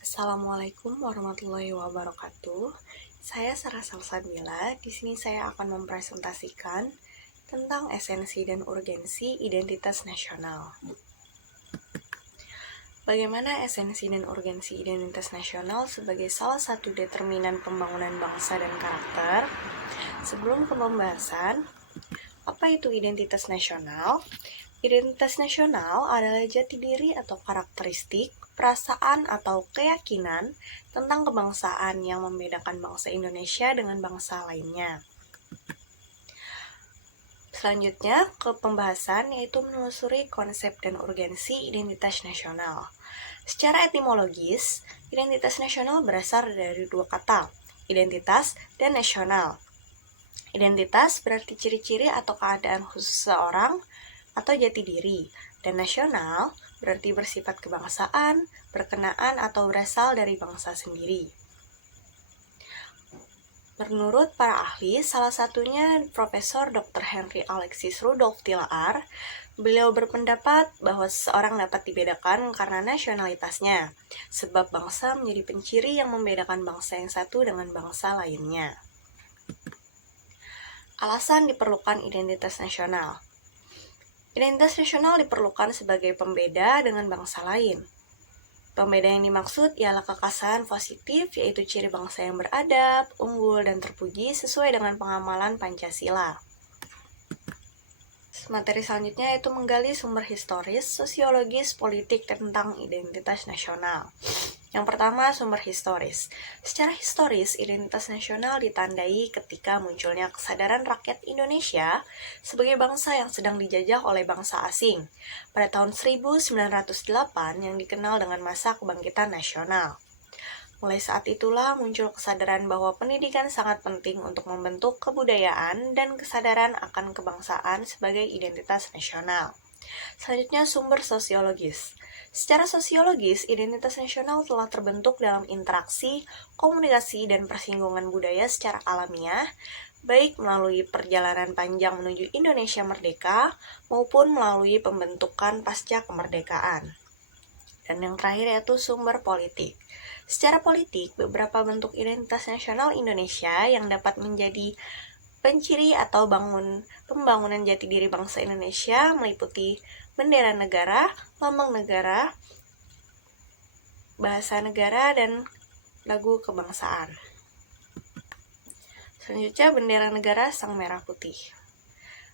Assalamualaikum warahmatullahi wabarakatuh. Saya Sarah Salsabila. Di sini saya akan mempresentasikan tentang esensi dan urgensi identitas nasional. Bagaimana esensi dan urgensi identitas nasional sebagai salah satu determinan pembangunan bangsa dan karakter? Sebelum ke pembahasan, apa itu identitas nasional? Identitas nasional adalah jati diri atau karakteristik, perasaan atau keyakinan tentang kebangsaan yang membedakan bangsa Indonesia dengan bangsa lainnya. Selanjutnya ke pembahasan yaitu menelusuri konsep dan urgensi identitas nasional. Secara etimologis, identitas nasional berasal dari dua kata, identitas dan nasional. Identitas berarti ciri-ciri atau keadaan khusus seseorang atau jati diri, dan nasional berarti bersifat kebangsaan, berkenaan atau berasal dari bangsa sendiri. Menurut para ahli, salah satunya Profesor Dr. Henry Alexis Rudolph Tilaar, beliau berpendapat bahwa seseorang dapat dibedakan karena nasionalitasnya, sebab bangsa menjadi penciri yang membedakan bangsa yang satu dengan bangsa lainnya. Alasan diperlukan identitas nasional. Identitas nasional diperlukan sebagai pembeda dengan bangsa lain. Pembeda yang dimaksud ialah kekhasan positif, yaitu ciri bangsa yang beradab, unggul, dan terpuji sesuai dengan pengamalan Pancasila. Materi selanjutnya yaitu menggali sumber historis, sosiologis, politik tentang identitas nasional. Yang pertama, sumber historis. Secara historis, identitas nasional ditandai ketika munculnya kesadaran rakyat Indonesia sebagai bangsa yang sedang dijajah oleh bangsa asing pada tahun 1908 yang dikenal dengan masa kebangkitan nasional. Mulai saat itulah muncul kesadaran bahwa pendidikan sangat penting untuk membentuk kebudayaan dan kesadaran akan kebangsaan sebagai identitas nasional. Selanjutnya, sumber sosiologis. Secara sosiologis, identitas nasional telah terbentuk dalam interaksi, komunikasi, dan persinggungan budaya secara alamiah, baik melalui perjalanan panjang menuju Indonesia merdeka maupun melalui pembentukan pasca kemerdekaan. Dan yang terakhir yaitu sumber politik. Secara politik, beberapa bentuk identitas nasional Indonesia yang dapat menjadi penciri atau pembangunan jati diri bangsa Indonesia meliputi bendera negara, lambang negara, bahasa negara, dan lagu kebangsaan. Selanjutnya, bendera negara sang merah putih.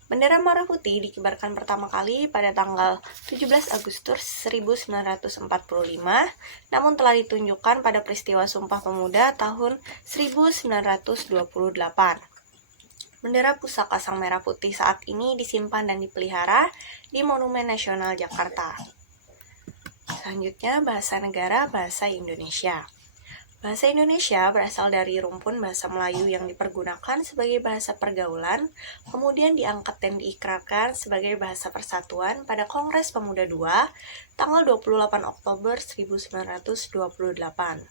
Bendera merah putih dikibarkan pertama kali pada tanggal 17 Agustus 1945, namun telah ditunjukkan pada peristiwa Sumpah Pemuda tahun 1928. Bendera pusaka sang merah putih saat ini disimpan dan dipelihara di Monumen Nasional Jakarta. Selanjutnya, bahasa negara, bahasa Indonesia. Bahasa Indonesia berasal dari rumpun bahasa Melayu yang dipergunakan sebagai bahasa pergaulan, kemudian diangkat dan diikrarkan sebagai bahasa persatuan pada Kongres Pemuda II, tanggal 28 Oktober 1928.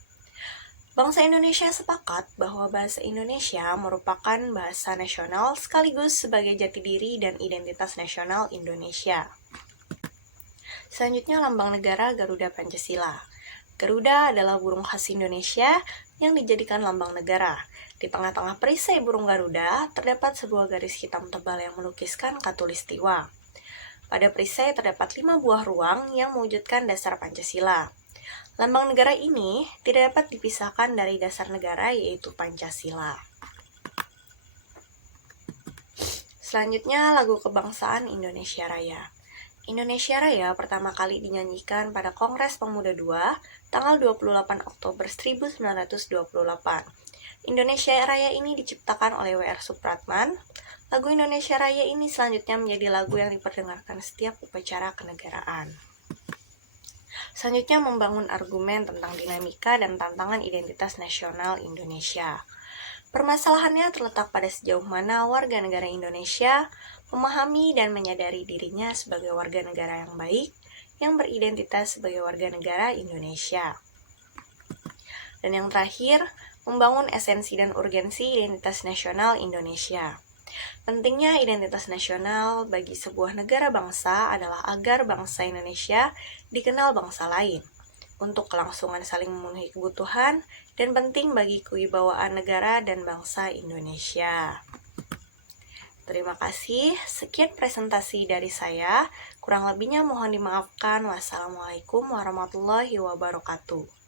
Bangsa Indonesia sepakat bahwa bahasa Indonesia merupakan bahasa nasional sekaligus sebagai jati diri dan identitas nasional Indonesia. Selanjutnya, lambang negara Garuda Pancasila. Garuda adalah burung khas Indonesia yang dijadikan lambang negara. Di tengah-tengah perisai burung Garuda terdapat sebuah garis hitam tebal yang melukiskan Katulistiwa. Pada perisai terdapat 5 buah ruang yang mewujudkan dasar Pancasila. Lambang negara ini tidak dapat dipisahkan dari dasar negara, yaitu Pancasila. Selanjutnya, lagu kebangsaan Indonesia Raya. Indonesia Raya pertama kali dinyanyikan pada Kongres Pemuda II, tanggal 28 Oktober 1928. Indonesia Raya ini diciptakan oleh W.R. Supratman. Lagu Indonesia Raya ini selanjutnya menjadi lagu yang diperdengarkan setiap upacara kenegaraan. Selanjutnya, membangun argumen tentang dinamika dan tantangan identitas nasional Indonesia. Permasalahannya terletak pada sejauh mana warga negara Indonesia memahami dan menyadari dirinya sebagai warga negara yang baik, yang beridentitas sebagai warga negara Indonesia. Dan yang terakhir, membangun esensi dan urgensi identitas nasional Indonesia. Pentingnya identitas nasional bagi sebuah negara bangsa adalah agar bangsa Indonesia dikenal bangsa lain. untuk kelangsungan saling memenuhi kebutuhan, dan penting bagi kewibawaan negara dan bangsa Indonesia. Terima kasih, sekian presentasi dari saya. Kurang lebihnya mohon dimaafkan. Wassalamualaikum warahmatullahi wabarakatuh.